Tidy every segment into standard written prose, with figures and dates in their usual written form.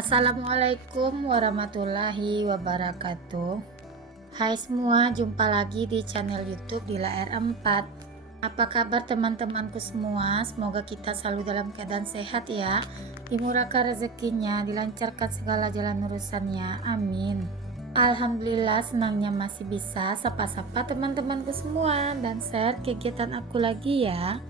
Assalamualaikum warahmatullahi wabarakatuh. Hai semua, jumpa lagi di channel YouTube Dila R4. Apa kabar teman-temanku semua? Semoga kita selalu dalam keadaan sehat ya. Dimurahkan rezekinya, dilancarkan segala jalan urusannya. Amin. Alhamdulillah, senangnya masih bisa sapa-sapa teman-temanku semua dan share kegiatan aku lagi ya.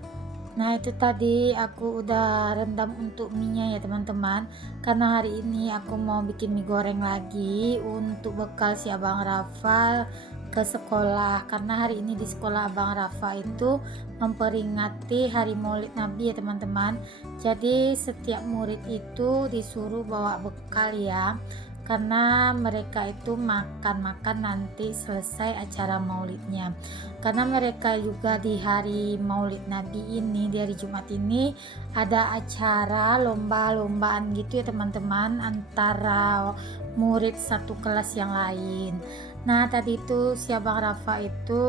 Nah, itu tadi aku udah rendam untuk mie-nya ya teman-teman. Karena hari ini aku mau bikin mie goreng lagi untuk bekal si Abang Rafa ke sekolah. Karena hari ini di sekolah Abang Rafa itu memperingati Hari Maulid Nabi ya teman-teman. Jadi setiap murid itu disuruh bawa bekal ya. Karena mereka itu makan-makan nanti selesai acara maulidnya, karena mereka juga di hari Maulid Nabi ini, di hari Jumat ini ada acara lomba-lombaan gitu ya teman-teman, antara murid satu kelas yang lain. Nah, tadi itu si Abang Rafa itu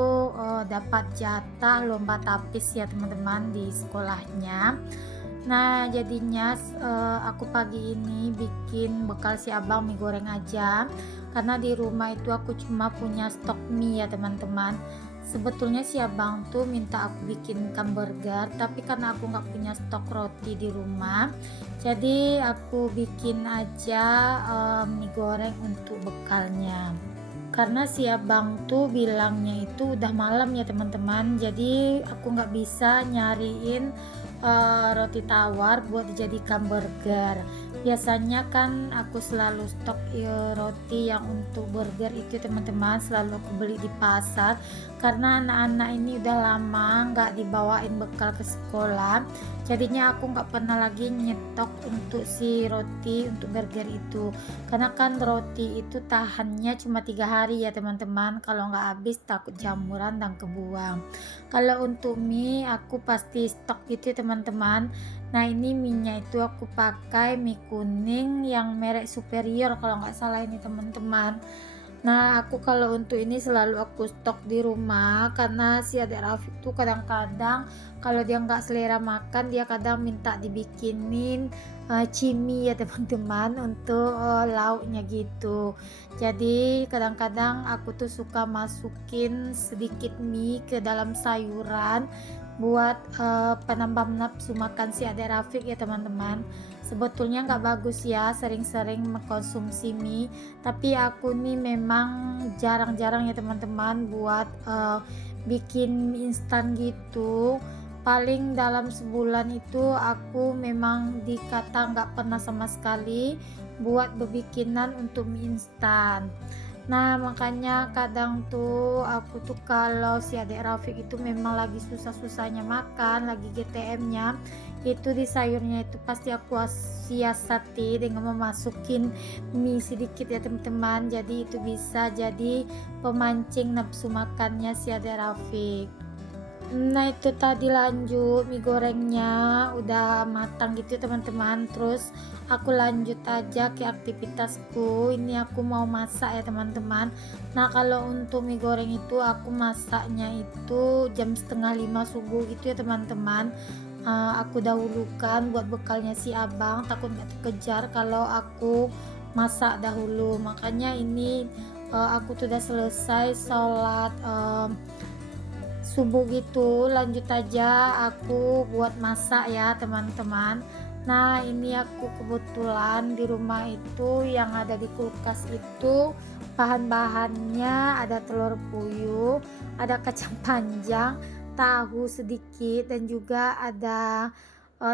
dapat jatah lomba tapis ya teman-teman di sekolahnya. Nah, jadinya aku pagi ini bikin bekal si Abang mie goreng aja, karena di rumah itu aku cuma punya stok mie ya teman-teman. Sebetulnya si Abang tuh minta aku bikin hamburger, tapi karena aku nggak punya stok roti di rumah, jadi aku bikin aja mie goreng untuk bekalnya. Karena si Abang tuh bilangnya itu udah malam ya teman-teman, jadi aku nggak bisa nyariin roti tawar buat dijadikan burger. Biasanya kan aku selalu stok roti yang untuk burger itu teman-teman, selalu aku beli di pasar, karena anak-anak ini udah lama nggak dibawain bekal ke sekolah, jadinya aku nggak pernah lagi nyetok untuk si roti untuk burger itu, karena kan roti itu tahannya cuma 3 hari ya teman-teman, kalau nggak habis takut jamuran dan kebuang. Kalau untuk mie aku pasti stok gitu ya teman-teman. Nah, ini minyak itu aku pakai mie kuning yang merek Superior kalau nggak salah ini teman-teman. Nah, aku kalau untuk ini selalu aku stok di rumah, karena si adik Rafiq tuh kadang-kadang kalau dia nggak selera makan, dia kadang minta dibikinin cimi ya teman-teman, untuk lauknya gitu. Jadi kadang-kadang aku tuh suka masukin sedikit mie ke dalam sayuran buat penambah nafsu makan si adik Rafiq ya teman-teman. Sebetulnya nggak bagus ya sering-sering mengkonsumsi mie, tapi aku nih memang jarang-jarang ya teman-teman buat bikin mie instan gitu. Paling dalam sebulan itu aku memang dikata nggak pernah sama sekali buat berbikinan untuk mie instan. Nah, makanya kadang tuh aku tuh kalau si adik Rafiq itu memang lagi susah-susahnya makan, lagi GTM-nya, itu di sayurnya itu pasti aku siasati dengan memasukin mie sedikit ya teman-teman. Jadi itu bisa jadi pemancing nafsu makannya si adik Rafiq. Nah, itu tadi lanjut mie gorengnya udah matang gitu teman-teman, terus aku lanjut aja ke aktivitasku. Ini aku mau masak ya teman-teman. Nah, kalau untuk mie goreng itu aku masaknya itu jam setengah 5 subuh gitu ya teman-teman. Aku dahulukan buat bekalnya si Abang, takut nggak terkejar kalau aku masak dahulu. Makanya ini aku tuh udah selesai sholat subuh gitu, lanjut aja aku buat masak ya teman-teman. Nah, ini aku kebetulan di rumah itu yang ada di kulkas itu bahan-bahannya ada telur puyuh, ada kacang panjang, tahu sedikit, dan juga ada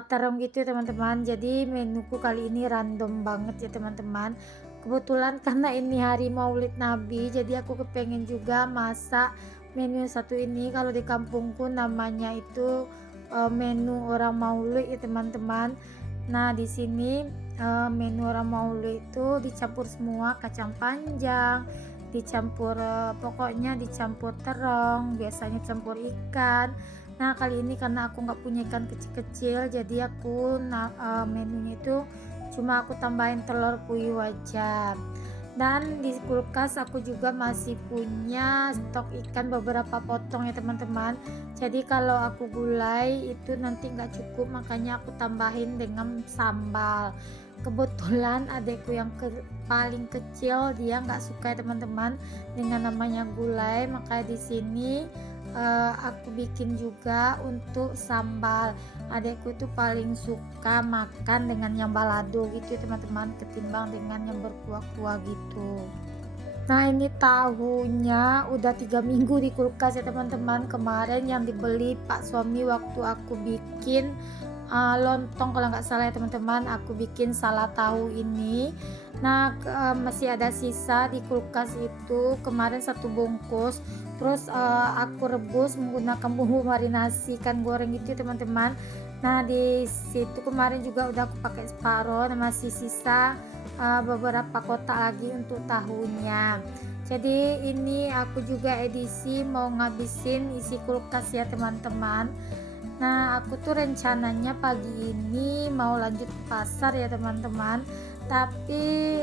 terong gitu ya teman-teman. Jadi menuku kali ini random banget ya teman-teman. Kebetulan karena ini hari Maulid Nabi, jadi aku kepengen juga masak menu satu ini. Kalau di kampungku namanya itu menu orang Maulid ya teman-teman. Nah, di sini menu orang Maulid itu dicampur semua, kacang panjang dicampur, pokoknya dicampur terong, biasanya campur ikan. Nah, kali ini karena aku nggak punya ikan kecil-kecil, jadi aku menunya itu cuma aku tambahin telur puyuh aja. Dan di kulkas aku juga masih punya stok ikan beberapa potong ya teman-teman. Jadi kalau aku gulai itu nanti nggak cukup, makanya aku tambahin dengan sambal. kebetulan adekku yang paling kecil dia nggak suka ya teman-teman dengan namanya gulai, maka di sini aku bikin juga untuk sambal. Adekku itu paling suka makan dengan yang balado gitu ya teman-teman, ketimbang dengan yang berkuah-kuah gitu. Nah ini tahunya udah 3 minggu di kulkas ya teman-teman. Kemarin yang dibeli pak suami waktu aku bikin lontong kalau nggak salah ya teman-teman, aku bikin salad tahu ini. Nah masih ada sisa di kulkas itu kemarin 1 bungkus. Terus aku rebus menggunakan bumbu marinasi ikan goreng itu ya teman-teman. Nah di situ kemarin juga udah aku pakai separuh, nah masih sisa beberapa kotak lagi untuk tahunya. Jadi ini aku juga edisi mau ngabisin isi kulkas ya teman-teman. Nah aku tuh rencananya pagi ini mau lanjut ke pasar ya teman-teman, tapi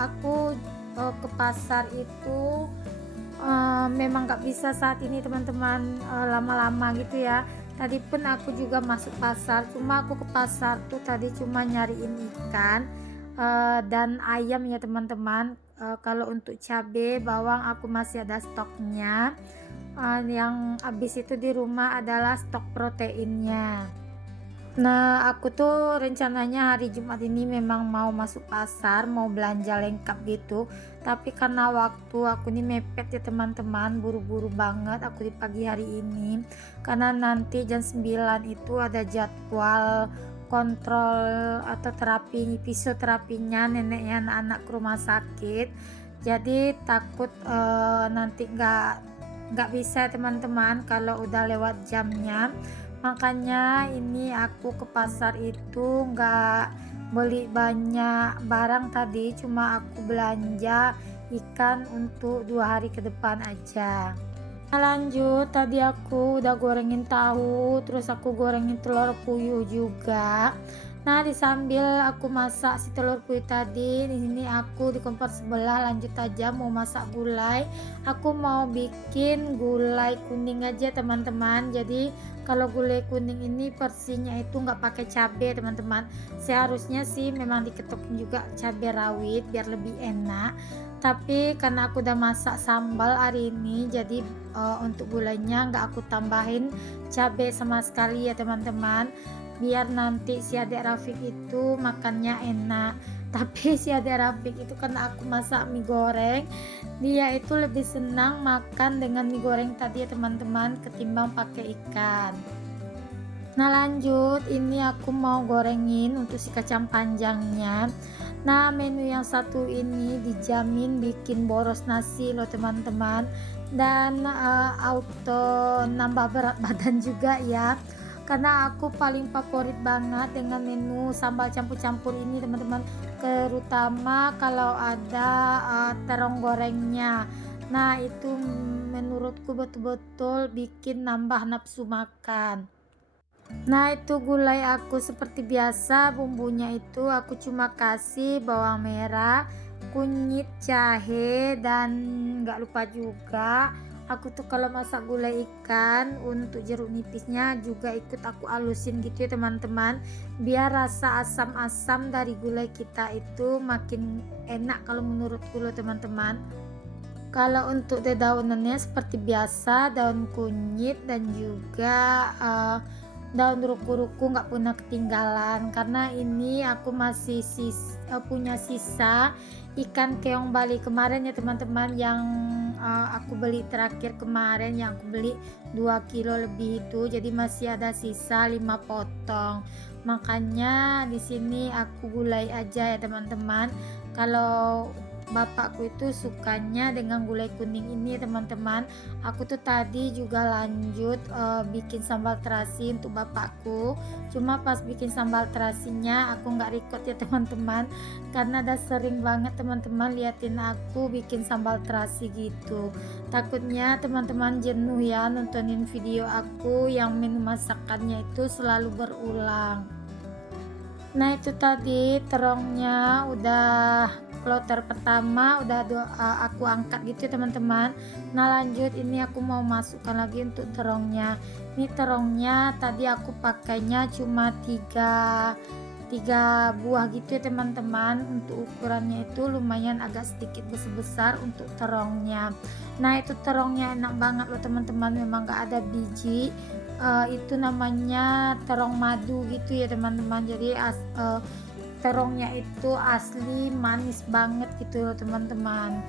aku ke pasar itu memang nggak bisa saat ini teman-teman, lama-lama gitu ya. Tadi pun aku juga masuk pasar, cuma aku ke pasar tuh tadi cuma nyariin ikan dan ayam ya teman-teman. Kalau untuk cabai bawang aku masih ada stoknya. Yang habis itu di rumah adalah stok proteinnya. Nah aku tuh rencananya hari Jumat ini memang mau masuk pasar, mau belanja lengkap gitu, tapi karena waktu aku ini mepet ya teman-teman, buru-buru banget aku di pagi hari ini, karena nanti jam 9 itu ada jadwal kontrol atau terapi fisioterapinya neneknya anak-anak ke rumah sakit. Jadi takut nanti nggak bisa teman-teman kalau udah lewat jamnya. Makanya ini aku ke pasar itu nggak beli banyak barang tadi, cuma aku belanja ikan untuk 2 hari ke depan aja. Nah lanjut, tadi aku udah gorengin tahu, terus aku gorengin telur puyuh juga. Nah di sambil aku masak si telur puyuh tadi, di sini aku di kompor sebelah lanjut aja mau masak gulai. Aku mau bikin gulai kuning aja teman-teman. Jadi kalau gulai kuning ini versinya itu nggak pakai cabai teman-teman. Seharusnya sih memang diketokin juga cabai rawit biar lebih enak. Tapi karena aku udah masak sambal hari ini, jadi untuk gulainya nggak aku tambahin cabai sama sekali ya teman-teman, biar nanti si adik Rafiq itu makannya enak. Tapi si adik Rafiq itu karena aku masak mie goreng, dia itu lebih senang makan dengan mie goreng tadi ya teman-teman, ketimbang pakai ikan. Nah lanjut, ini aku mau gorengin untuk si kacang panjangnya. Nah menu yang satu ini dijamin bikin boros nasi loh teman-teman, dan auto nambah berat badan juga ya, karena aku paling favorit banget dengan menu sambal campur-campur ini teman-teman, terutama kalau ada terong gorengnya. Nah itu menurutku betul-betul bikin nambah nafsu makan. Nah itu gulai aku seperti biasa, bumbunya itu aku cuma kasih bawang merah, kunyit, jahe, dan nggak lupa juga aku tuh kalau masak gulai ikan untuk jeruk nipisnya juga ikut aku alusin gitu ya teman-teman, biar rasa asam-asam dari gulai kita itu makin enak kalau menurutku loh teman-teman. Kalau untuk dedaunannya seperti biasa daun kunyit dan juga daun ruku-ruku nggak pernah ketinggalan, karena ini aku masih punya sisa ikan keong Bali kemarin ya teman-teman, yang aku beli terakhir kemarin, yang aku beli 2 kilo lebih itu, jadi masih ada sisa 5 potong. Makanya di sini aku gulai aja ya teman-teman. Kalau bapakku itu sukanya dengan gulai kuning ini teman-teman. Aku tuh tadi juga lanjut bikin sambal terasi untuk bapakku, cuma pas bikin sambal terasinya aku nggak record ya teman-teman, karena udah sering banget teman-teman liatin aku bikin sambal terasi gitu. Takutnya teman-teman jenuh ya nontonin video aku yang menu masakannya itu selalu berulang. Nah itu tadi terongnya udah kloter pertama udah aku angkat gitu ya teman-teman. Nah lanjut, ini aku mau masukkan lagi untuk terongnya. Ini terongnya tadi aku pakainya cuma 3 3 buah gitu ya teman-teman. Untuk ukurannya itu lumayan agak sedikit besar untuk terongnya. Nah itu terongnya enak banget loh teman-teman, memang gak ada biji. Itu namanya terong madu gitu ya teman-teman. Jadi terongnya itu asli manis banget gitu loh teman-teman.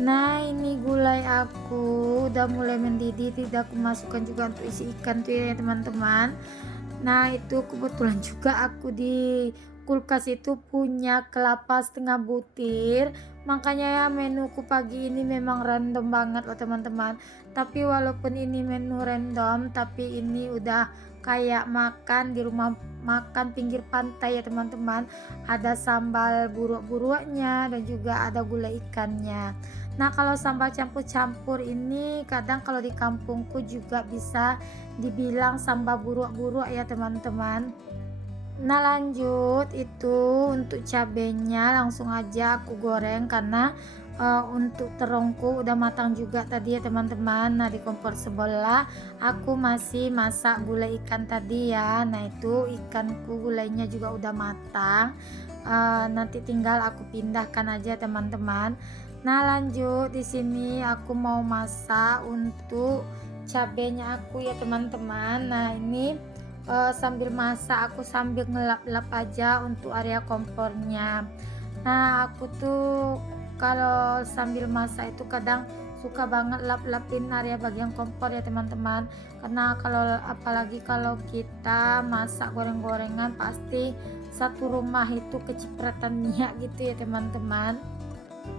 Nah ini gulai aku udah mulai mendidih, tidak aku masukkan juga untuk isi ikan tuh ya teman-teman. Nah itu kebetulan juga aku di kulkas itu punya kelapa setengah butir, makanya ya menuku pagi ini memang random banget loh teman-teman. Tapi walaupun ini menu random, tapi ini udah kayak makan di rumah makan pinggir pantai ya teman-teman. Ada sambal buruk-buruknya dan juga ada gulai ikannya. Nah kalau sambal campur-campur ini kadang kalau di kampungku juga bisa dibilang sambal buruk-buruk ya teman-teman. Nah lanjut itu untuk cabenya langsung aja aku goreng karena untuk terongku udah matang juga tadi ya teman-teman. Nah di kompor sebelah aku masih masak gulai ikan tadi ya. Nah itu ikanku gulainya juga udah matang. Nanti tinggal aku pindahkan aja teman-teman. Nah lanjut di sini aku mau masak untuk cabenya aku ya teman-teman. Nah ini sambil masak aku sambil ngelap-lap aja untuk area kompornya. Nah aku tuh kalau sambil masak itu kadang suka banget lap-lapin area bagian kompor ya teman-teman, karena kalau apalagi kalau kita masak goreng-gorengan pasti satu rumah itu kecipratan minyak gitu ya teman-teman.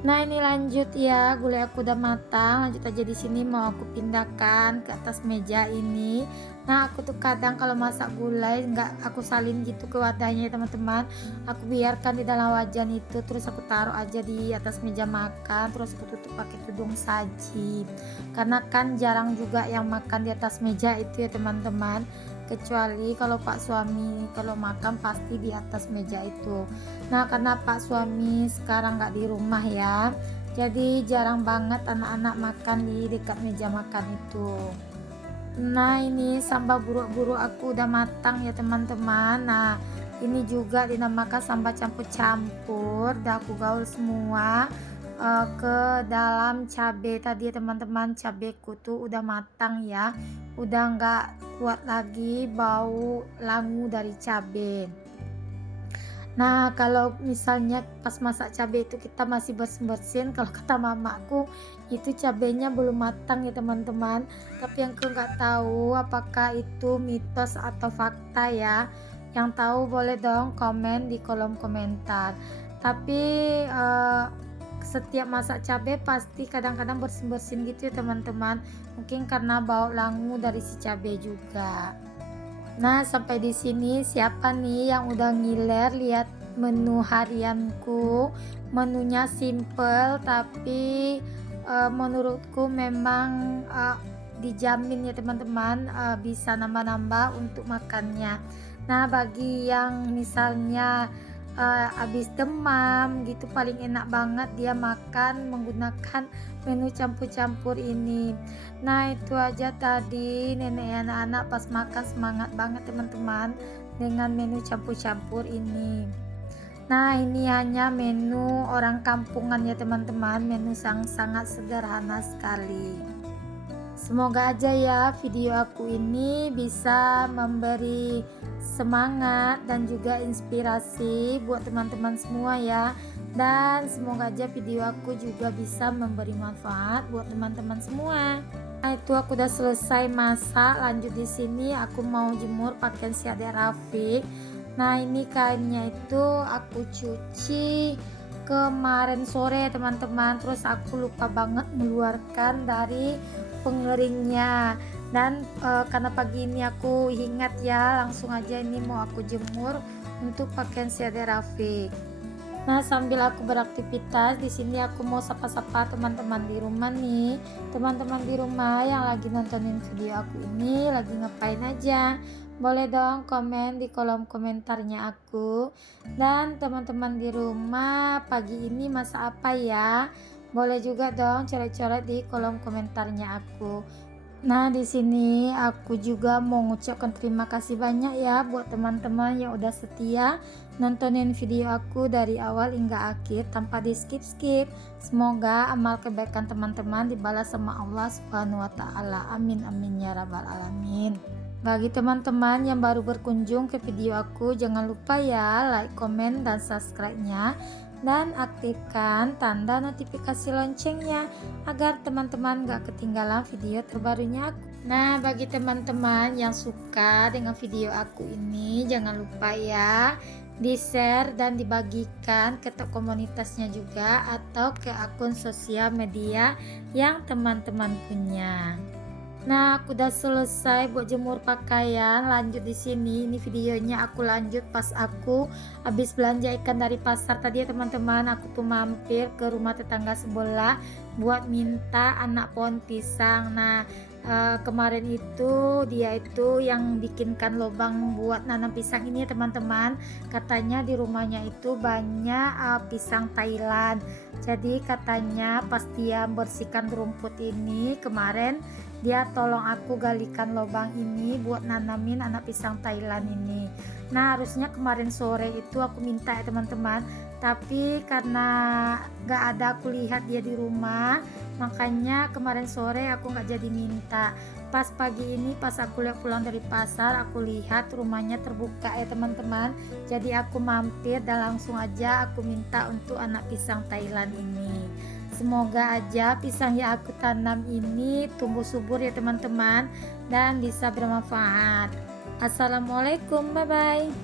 Nah ini lanjut ya, gulai aku udah matang. Lanjut aja di sini mau aku pindahkan ke atas meja ini. Nah aku tuh kadang kalau masak gulai nggak aku salin gitu ke wadahnya ya teman-teman. Aku biarkan di dalam wajan itu, terus aku taruh aja di atas meja makan, terus aku tutup pakai tudung saji. Karena kan jarang juga yang makan di atas meja itu ya teman-teman. Kecuali kalau Pak suami kalau makan pasti di atas meja itu. Nah karena Pak suami sekarang nggak di rumah ya, jadi jarang banget anak-anak makan di dekat meja makan itu. Nah ini sambal buruk-buruk aku udah matang ya teman-teman. Nah ini juga dinamakan sambal campur-campur, udah aku gaul semua ke dalam cabai tadi ya teman-teman. Cabaiku tuh udah matang ya, udah nggak kuat lagi bau langu dari cabai. Nah kalau misalnya pas masak cabai itu kita masih bersin-bersin, kalau kata mamaku itu cabainya belum matang ya teman-teman. Tapi yang aku nggak tahu apakah itu mitos atau fakta ya. Yang tahu boleh dong komen di kolom komentar. Tapi setiap masak cabai pasti kadang-kadang bersin-bersin gitu ya teman-teman. Mungkin karena bau langu dari si cabai juga. Nah, sampai di sini siapa nih yang udah ngiler lihat menu harianku? Menunya simple tapi menurutku memang dijamin ya teman-teman, bisa nambah-nambah untuk makannya. Nah, bagi yang misalnya habis demam gitu paling enak banget dia makan menggunakan menu campur-campur ini. Nah itu aja tadi nenek anak-anak pas makan semangat banget teman-teman dengan menu campur-campur ini. Nah ini hanya menu orang kampungan ya teman-teman, menu sangat sederhana sekali. Semoga aja ya video aku ini bisa memberi semangat dan juga inspirasi buat teman-teman semua ya. Dan semoga aja video aku juga bisa memberi manfaat buat teman-teman semua. Nah itu aku udah selesai masak, lanjut di sini aku mau jemur pakaian si Adek Rafiq. Nah ini kainnya itu aku cuci kemarin sore teman-teman, terus aku lupa banget mengeluarkan dari pengeringnya. Dan karena pagi ini aku ingat ya, langsung aja ini mau aku jemur untuk pakaian si Adek Rafiq. Nah sambil aku beraktivitas di sini aku mau sapa-sapa teman-teman di rumah nih. Teman-teman di rumah yang lagi nontonin video aku ini lagi ngapain aja? Boleh dong komen di kolom komentarnya aku. Dan teman-teman di rumah pagi ini masak apa ya? Boleh juga dong coret-coret di kolom komentarnya aku. Nah, di sini aku juga mau mengucapkan terima kasih banyak ya buat teman-teman yang udah setia nontonin video aku dari awal hingga akhir tanpa di skip-skip. Semoga amal kebaikan teman-teman dibalas sama Allah Subhanahu wa taala. Amin amin ya rabbal alamin. Bagi teman-teman yang baru berkunjung ke video aku, jangan lupa ya like, komen, dan subscribe-nya, dan aktifkan tanda notifikasi loncengnya agar teman-teman gak ketinggalan video terbarunya aku. Nah, bagi teman-teman yang suka dengan video aku ini, jangan lupa ya di share dan dibagikan ke komunitasnya juga atau ke akun sosial media yang teman-teman punya. Nah, aku udah selesai buat jemur pakaian. Lanjut di sini. Ini videonya aku lanjut pas aku habis belanja ikan dari pasar tadi ya teman-teman. Aku tuh mampir ke rumah tetangga sebelah buat minta anak pohon pisang. Nah, kemarin itu dia itu yang bikinkan lubang buat nanam pisang ini ya teman-teman. Katanya di rumahnya itu banyak pisang Thailand. Jadi katanya pas dia bersihkan rumput ini kemarin, dia tolong aku galikan lubang ini buat nanamin anak pisang Thailand ini. Nah, harusnya kemarin sore itu aku minta ya teman-teman, tapi karena gak ada aku lihat dia di rumah, makanya kemarin sore aku gak jadi minta. Pas pagi ini pas aku lihat pulang dari pasar, aku lihat rumahnya terbuka ya teman-teman. Jadi aku mampir dan langsung aja aku minta untuk anak pisang Thailand ini. Semoga aja pisang yang aku tanam ini tumbuh subur ya teman-teman dan bisa bermanfaat. Assalamualaikum, bye bye.